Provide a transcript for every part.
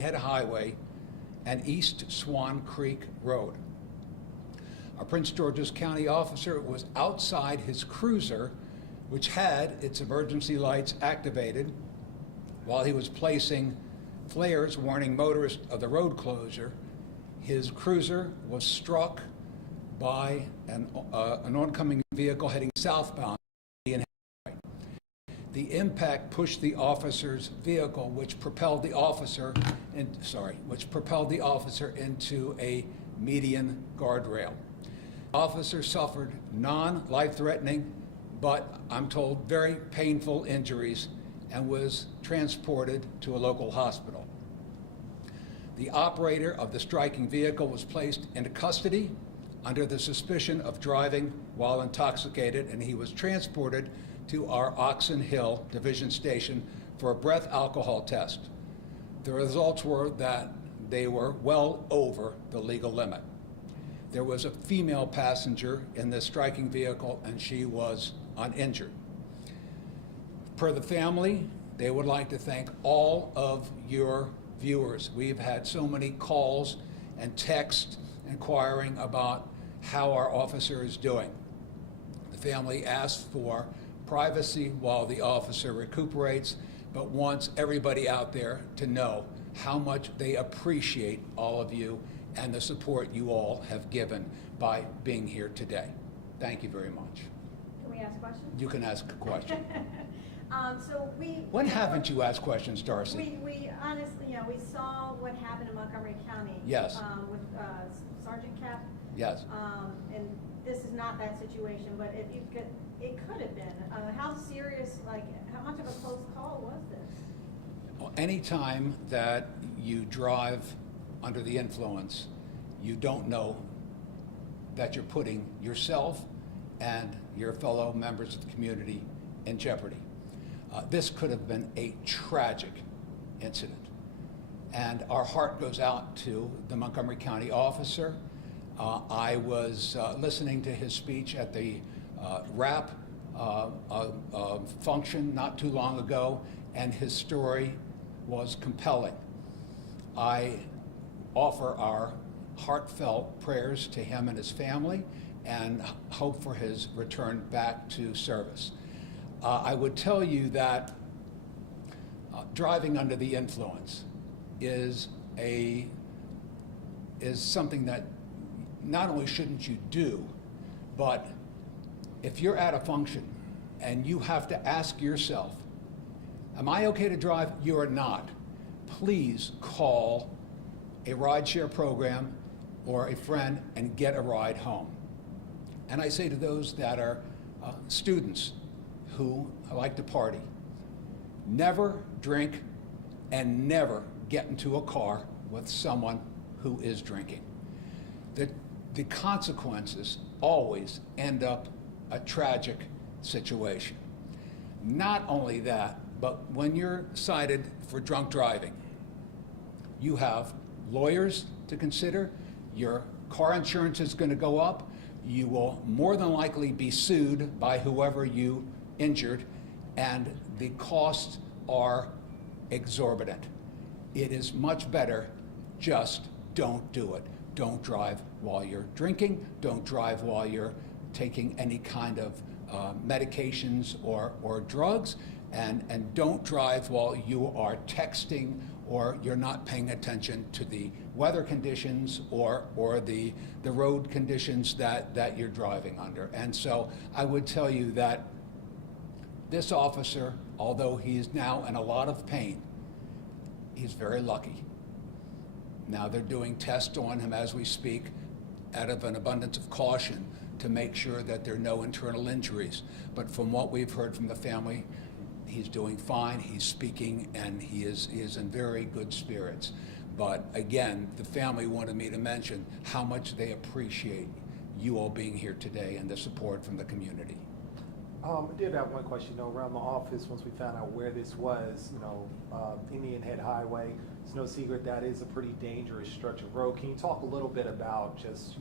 Head Highway and East Swan Creek Road. A Prince George's County officer was outside his cruiser, which had its emergency lights activated, while he was placing flares warning motorists of the road closure. His cruiser was struck by an oncoming vehicle heading southbound. The impact pushed the officer's vehicle, which propelled the officer into a median guardrail. The officer suffered non-life-threatening, but I'm told very painful injuries, and was transported to a local hospital. The operator of the striking vehicle was placed into custody under the suspicion of driving while intoxicated, and he was transported to our Oxon Hill Division Station for a breath alcohol test. The results were that they were well over the legal limit. There was a female passenger in this striking vehicle, and she was uninjured. Per the family, they would like to thank all of your viewers. We've had so many calls and texts inquiring about how our officer is doing. The family asked for privacy while the officer recuperates, but wants everybody out there to know how much they appreciate all of you and the support you all have given by being here today. Thank you very much. Can we ask questions? You can ask a question. When we haven't you asked questions, Darcy? We honestly, we saw what happened in Montgomery County. Yes. With Sergeant Cap. Yes. And this is not that situation, but if you could, it could have been. How serious, how much of a close call was this? Well, anytime that you drive under the influence, you don't know that you're putting yourself and your fellow members of the community in jeopardy. This could have been a tragic incident. And our heart goes out to the Montgomery County officer. I was listening to his speech at the RAP function not too long ago, and his story was compelling. I offer our heartfelt prayers to him and his family and hope for his return back to service. I would tell you that driving under the influence is something that not only shouldn't you do, but if you're at a function and you have to ask yourself, am I okay to drive? You are not. Please call a rideshare program or a friend and get a ride home. And I say to those that are students who like to party, never drink and never get into a car with someone who is drinking. The consequences always end up a tragic situation. Not only that, but when you're cited for drunk driving, you have lawyers to consider, your car insurance is going to go up, you will more than likely be sued by whoever you injured, and the costs are exorbitant. It is much better, just don't do it. Don't drive while you're drinking, don't drive while you're taking any kind of medications or drugs, and don't drive while you are texting or you're not paying attention to the weather conditions or the road conditions that you're driving under. And so I would tell you that this officer, although he's now in a lot of pain, he's very lucky. Now they're doing tests on him as we speak out of an abundance of caution to make sure that there are no internal injuries. But from what we've heard from the family, he's doing fine, he's speaking, and he is in very good spirits. But again, the family wanted me to mention how much they appreciate you all being here today and the support from the community. I did have one question, around the office, once we found out where this was, Indian Head Highway. It's no secret that is a pretty dangerous stretch of road. Can you talk a little bit about just,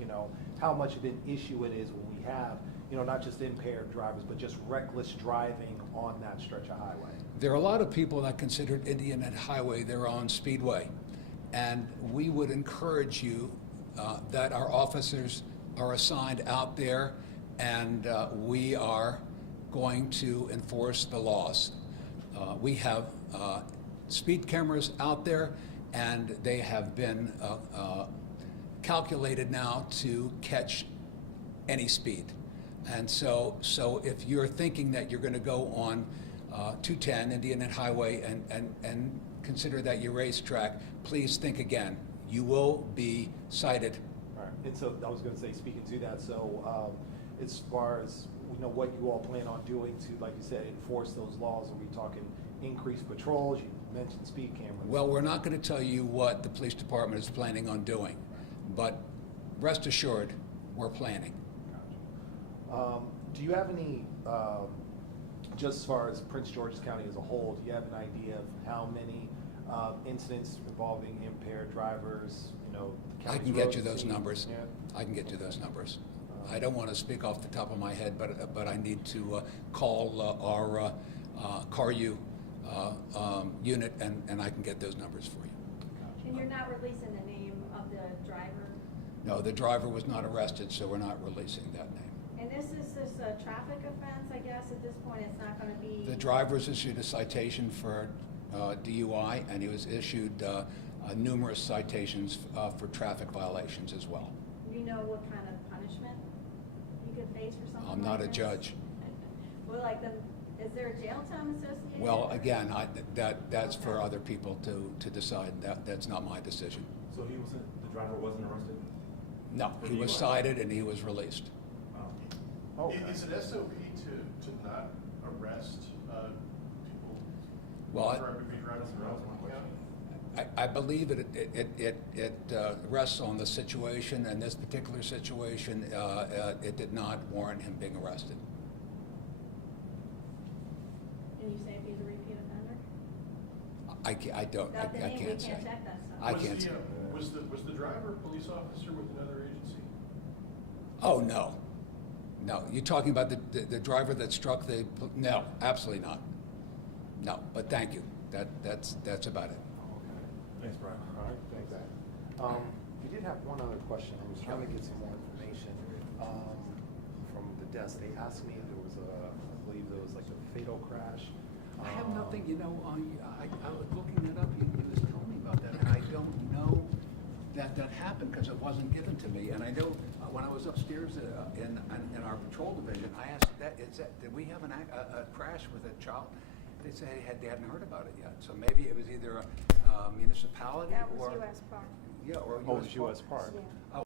how much of an issue it is when we have, not just impaired drivers, but just reckless driving on that stretch of highway? There are a lot of people that consider Indian Head Highway their own speedway. And we would encourage you that our officers are assigned out there, and we are going to enforce the laws. We have speed cameras out there, and they have been calculated now to catch any speed. And so if you're thinking that you're going to go on 210 Indian Highway and consider that your racetrack, please think again. You will be cited. All right, and so I was gonna say, speaking to that, so, as far as, what you all plan on doing to, like you said, enforce those laws, are we talking increased patrols? You mentioned speed cameras. Well, we're not going to tell you what the police department is planning on doing, but rest assured, we're planning. Do you have any, just as far as Prince George's County as a whole, do you have an idea of how many incidents involving impaired drivers, the I county's can get roads you those see? numbers. Yeah. I can get you those numbers. I don't want to speak off the top of my head, but I need to call our CARU unit, and I can get those numbers for you. And you're not releasing the name of the driver? No, the driver was not arrested, so we're not releasing that name. And this is just a traffic offense, I guess, at this point, it's not gonna be? The driver's issued a citation for DUI, and he was issued numerous citations for traffic violations as well. You know what kind of punishment you could face for something I'm not like a this? judge. Well, is there a jail time associated? Well, with it? again, that's for Okay. other people to decide. That's not my decision. So the driver wasn't arrested? No, For he was DUI. cited and he was released. Oh, Is it SOP to not arrest people? Well, for aggravated driving in Rockland County? I believe it rests on the situation, and this particular situation, it did not warrant him being arrested. And you say if he's a repeat offender? I don't, Without the name, we can't say. can't check that stuff. I Was can't the, say. Was the driver a police officer with another agency? Oh, no. No, you're talking about the driver that struck the, no, absolutely not. No, but thank you. That's about it. Thanks, Brian. All right, thanks. We did have one other question. I was trying to get some more information from the desk. They asked me if there was I believe there was like a fatal crash. I have nothing, I was looking it up, you just told me about that, and I don't know that happened because it wasn't given to me. And I know when I was upstairs in our patrol division, I asked did we have a crash with a child? They said they hadn't heard about it yet. So maybe it was either a municipality That or. was US Park. Yeah, or Oh, it was US Park. Yeah. Oh,